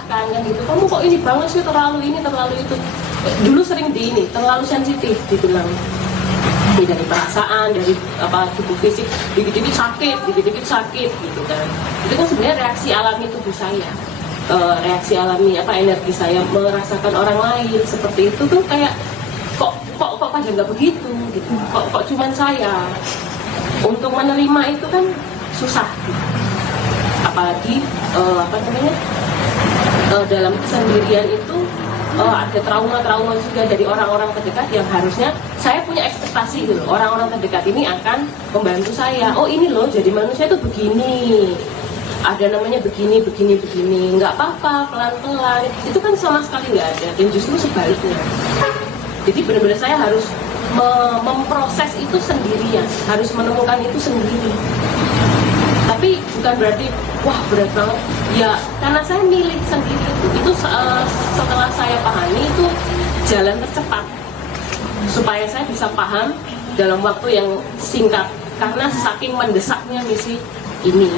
menyalahkan kan gitu, kamu kok ini banget sih, terlalu ini terlalu itu. Dulu sering terlalu sensitif dibilang, dari perasaan, dari tubuh fisik, dikit-dikit sakit gitu kan. Itu kan sebenarnya reaksi alami tubuh saya, reaksi alami energi saya merasakan orang lain seperti itu tuh kayak kok pada nggak begitu gitu, kok cuman saya. Untuk menerima itu kan susah gitu. Apalagi dalam kesendirian itu ada trauma-trauma juga dari orang-orang terdekat yang harusnya saya punya ekspektasi gitu. Orang-orang terdekat ini akan membantu saya. Oh ini loh, jadi manusia itu begini. Ada namanya begini, nggak apa-apa, pelan-pelan. Itu kan sama sekali nggak ada. Dan justru sebaliknya. Jadi benar-benar saya harus memproses itu sendirian, harus menemukan itu sendiri. Tapi bukan berarti wah berat banget ya, karena saya milih sendiri itu setelah saya pahami itu jalan tercepat supaya saya bisa paham dalam waktu yang singkat, karena saking mendesaknya misi ini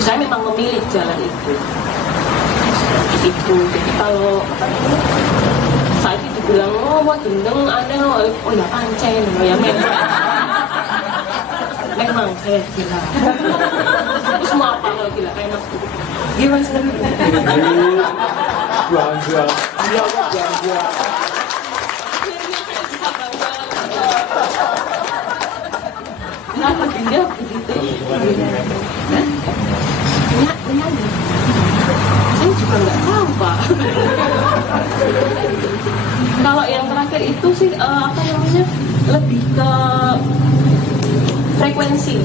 saya memang memilih jalan itu. Jadi kalau saya dibilang wah gendeng aneh, oh ya pancen ya memang saya gila. Terus mau apa kalau gila kayak Mas Budi? Gimana sih? Jual. Kenapa dia begitu? Penyanyi. Saya juga nggak tahu Pak. Kalau yang terakhir itu sih lebih ke frekuensi.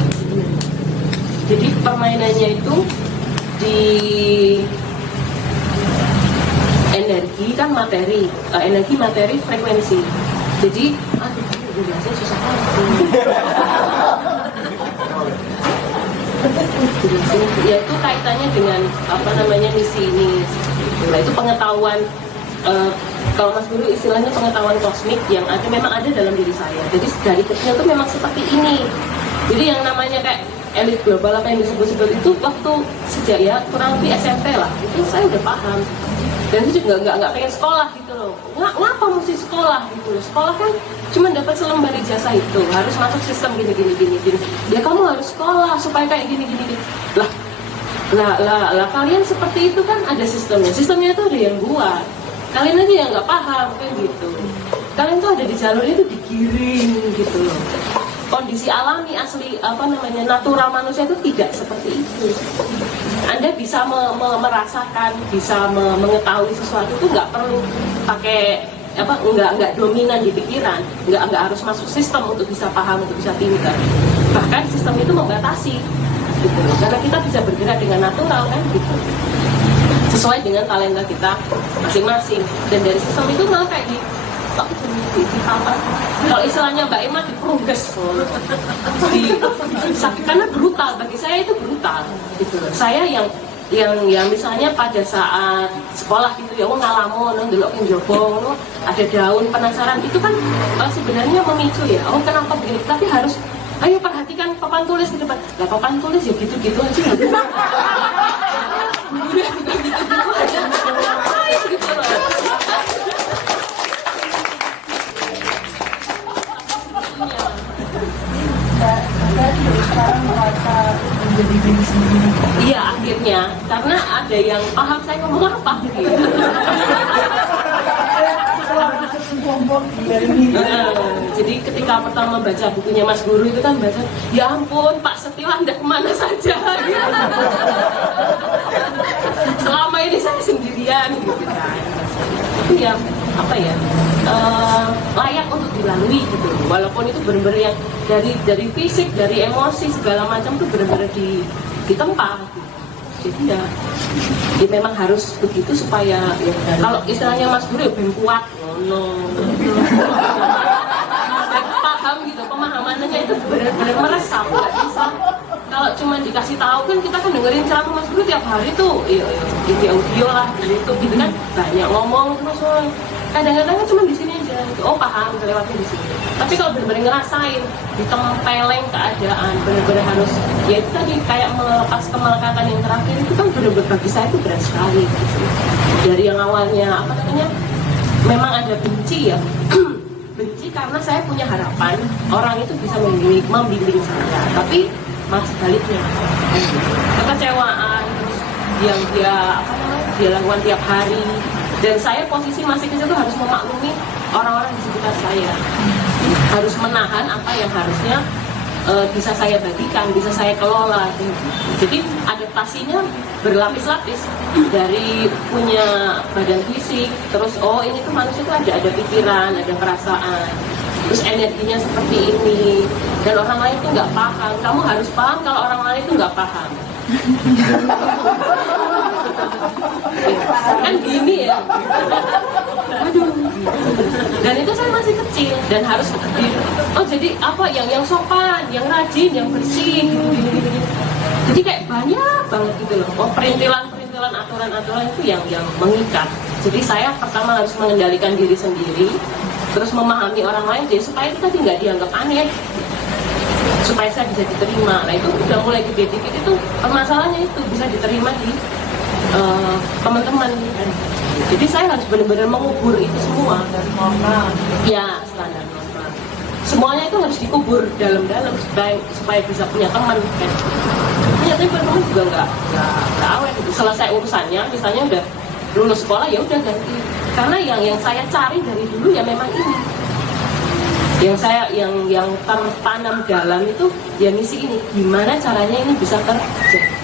Jadi permainannya itu di energi kan materi, energi materi frekuensi. Jadi biasanya susah ya itu kaitannya dengan misi ini. Nah, itu pengetahuan kalau Mas Guru istilahnya pengetahuan kosmik yang memang ada dalam diri saya. Jadi dari kecil itu memang seperti ini. Jadi yang namanya kayak elit global apa yang disebut-sebut itu waktu sejak ya kurang lebih SMP lah, itu saya udah paham. Dan itu juga nggak pengen sekolah gitu loh. Ngapa mesti sekolah gitu loh? Sekolah kan cuma dapat selembar ijazah itu, harus masuk sistem gini. Ya kamu harus sekolah supaya kayak gini. Lah kalian seperti itu kan ada sistemnya. Sistemnya itu ada yang buat. Kalian aja yang nggak paham kan gitu. Kalian tuh ada di jalur itu digiring gitu loh. Kondisi alami asli natural manusia itu tidak seperti itu. Anda bisa merasakan, bisa mengetahui sesuatu itu nggak perlu pakai nggak dominan di pikiran, nggak harus masuk sistem untuk bisa paham, untuk bisa pintar. Bahkan sistem itu membatasi gitu loh. Karena kita bisa bergerak dengan natural kan gitu, sesuai dengan talenta kita masing-masing. Dan dari sistem itu malah kayak kalau istilahnya Mbak Emma diperungges karena brutal, bagi saya itu brutal gitu. Saya yang misalnya pada saat sekolah gitu ya ngalamun ndelok njaba ada daun penasaran, itu kan sebenarnya memicu ya, kenapa begini, tapi harus ayo perhatikan papan tulis di depan. Lah papan tulis ya gitu-gitu aja ya. Udah gitu aja. Gitu loh. Sekarang merasa menjadi diri sendiri. Iya akhirnya, karena ada yang paham saya ngomong apa gitu. Jadi ketika pertama baca bukunya Mas Guru itu kan baca, ya ampun Pak Setio Anda kemana saja gitu. Selama ini saya sendirian gitu kan. Itu ya layak untuk dilalui gitu. Walaupun itu benar-benar yang dari fisik, dari emosi segala macam tuh benar-benar ditempa gitu. Jadi ya memang harus begitu supaya ya, kalau istilahnya Mas Guru ya ben kuat paham gitu, pemahamannya itu benar-benar meresap, nggak bisa kalau cuma dikasih tahu kan. Kita kan dengerin ceramah Mas Guru tiap hari tuh di audio lah, di YouTube gitu kan, banyak ngomong terus. Kadang-kadang kan cuma di sini aja gitu. Oh paham, lewatnya di sini. Tapi kalau benar-benar ngerasain, ditempeleng keadaan, benar-benar harus ya itu tadi kayak melepas kemelekatan yang terakhir itu kan benar-benar bagi saya itu berat sekali gitu. Dari yang awalnya memang ada benci ya benci karena saya punya harapan orang itu bisa membimbing saya, tapi malah sebaliknya kekecewaan terus yang dia lakukan tiap hari, dan saya posisi masih kecil tuh harus memaklumi orang-orang di sekitar saya, harus menahan apa yang harusnya bisa saya bagikan, bisa saya kelola. Jadi adaptasinya berlapis-lapis, dari punya badan fisik, terus ini tuh manusia tuh ada pikiran, ada perasaan, terus energinya seperti ini, dan orang lain tuh nggak paham. Kamu harus paham kalau orang lain tuh nggak paham. Kan gini ya. Aduh. Dan itu saya masih kecil dan harus jadi apa yang sopan, yang rajin, yang bersih gitu. Jadi kayak banyak banget gitu loh. Perintilan aturan-aturan itu yang mengikat. Jadi saya pertama harus mengendalikan diri sendiri, terus memahami orang lain, jadi supaya kita nggak dianggap aneh, supaya saya bisa diterima. Nah itu udah mulai gede dikit, itu permasalahannya itu bisa diterima di teman-teman. Jadi saya harus benar-benar mengubur itu semua. Ya, standar normal. Semuanya itu harus dikubur dalam-dalam supaya bisa punya teman. Punya teman juga nggak awet. Selesai urusannya, misalnya udah lulus sekolah ya udah ganti. Karena yang saya cari dari dulu ya memang ini. Yang tertanam dalam itu ya misi ini. Gimana caranya ini bisa terjadi?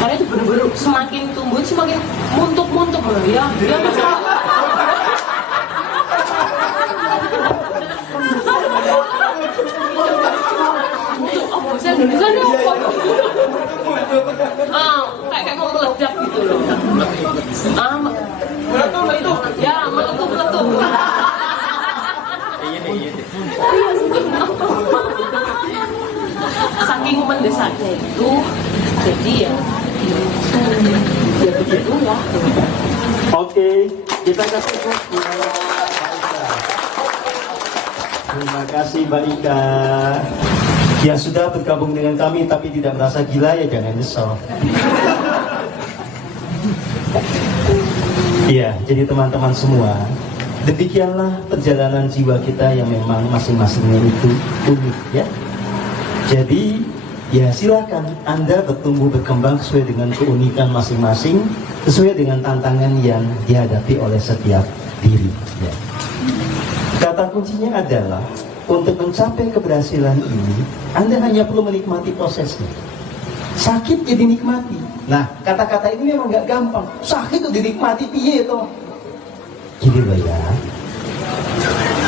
Karena itu benar-benar semakin tumbuh semakin muntuk-muntuk loh ya. Dia masa saya Indonesia nih kayak mau meledak gitu loh. Meletup ya, meletup. Saking mendesaknya itu, jadi ya begitulah. Oke, kita kasih tepuk. Terima kasih Mbak Ika. Ya sudah bergabung dengan kami tapi tidak merasa gila ya jangan nyesel. Iya, jadi teman-teman semua, demikianlah perjalanan jiwa kita yang memang masing-masingnya itu unik ya. Jadi ya silakan Anda bertumbuh berkembang sesuai dengan keunikan masing-masing, sesuai dengan tantangan yang dihadapi oleh setiap diri ya. Kata kuncinya adalah untuk mencapai keberhasilan ini, Anda hanya perlu menikmati prosesnya. Sakit ya dinikmati. Nah, kata-kata ini memang nggak gampang. Sakit itu dinikmati piye toh? Gini loh ya.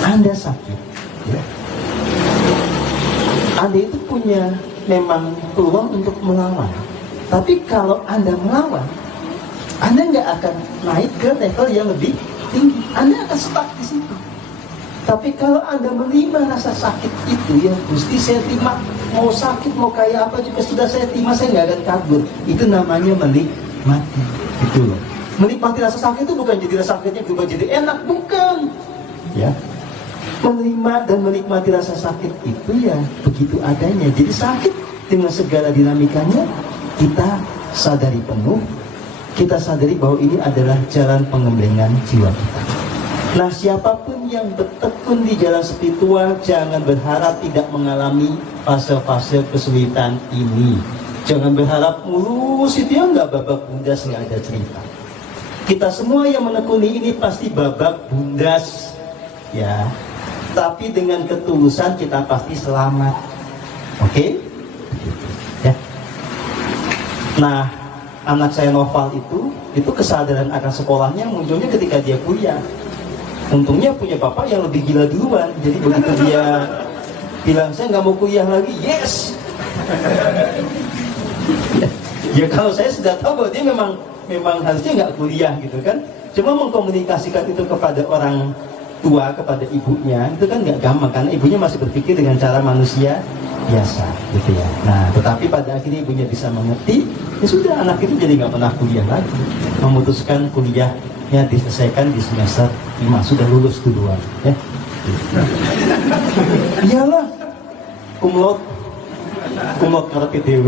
Anda sakit, ya. Anda itu punya memang peluang untuk melawan. Tapi kalau Anda melawan, Anda nggak akan naik ke level yang lebih tinggi. Anda akan stuck di situ. Tapi kalau Anda menerima rasa sakit itu, ya Gusti saya terima, mau sakit mau kayak apa juga sudah saya terima, saya nggak akan kabur. Itu namanya menikmati, gitu loh. Menikmati rasa sakit itu bukan jadi rasa sakitnya berubah jadi enak, bukan. Ya, menerima dan menikmati rasa sakit itu ya begitu adanya. Jadi sakit dengan segala dinamikanya kita sadari penuh, kita sadari bahwa ini adalah jalan pengembangan jiwa kita. Nah, siapapun yang bertekun di jalan spiritual jangan berharap tidak mengalami fase-fase kesulitan ini. Jangan berharap mulus itu ya nggak babak bundas, nggak ada cerita. Kita semua yang menekuni ini pasti babak bundas, ya. Tapi dengan ketulusan kita pasti selamat. Oke? Ya. Nah, anak saya Noval itu kesadaran akan sekolahnya munculnya ketika dia kuliah. Untungnya punya bapak yang lebih gila duluan. Jadi begitu dia bilang saya nggak mau kuliah lagi, yes. Ya kalau saya sudah tahu bahwa dia memang harusnya nggak kuliah gitu kan. Cuma mengkomunikasikan itu kepada orang tua, kepada ibunya itu kan nggak gampang karena ibunya masih berpikir dengan cara manusia biasa gitu ya. Nah tetapi pada akhirnya ibunya bisa mengerti, ya sudah anak itu jadi nggak pernah kuliah lagi, memutuskan kuliahnya diselesaikan di semester 5, sudah lulus duluan ya. Iyalah kumlot karena PTW.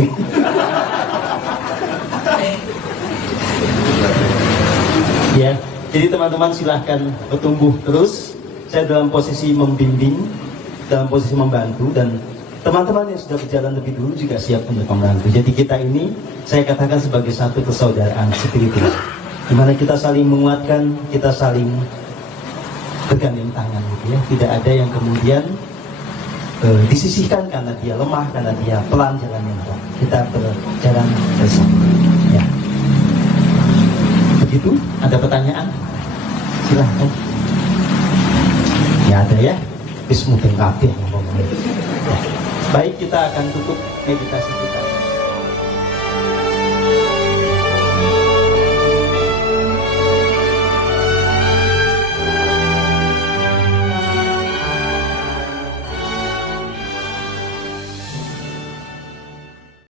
Ya, jadi teman-teman silahkan bertumbuh terus. Saya dalam posisi membimbing, dalam posisi membantu, dan teman-teman yang sudah berjalan lebih dulu juga siap untuk membantu. Jadi kita ini, saya katakan sebagai satu persaudaraan spiritual, di mana kita saling menguatkan, kita saling bergandeng tangan, gitu ya. Tidak ada yang kemudian disisihkan karena dia lemah, karena dia pelan jalannya. Kita berjalan bersama. Ya. Begitu, ada pertanyaan? Silahkan. Ya ada ya. Wis mungkin kabeh. Ya. Baik, kita akan tutup meditasi kita.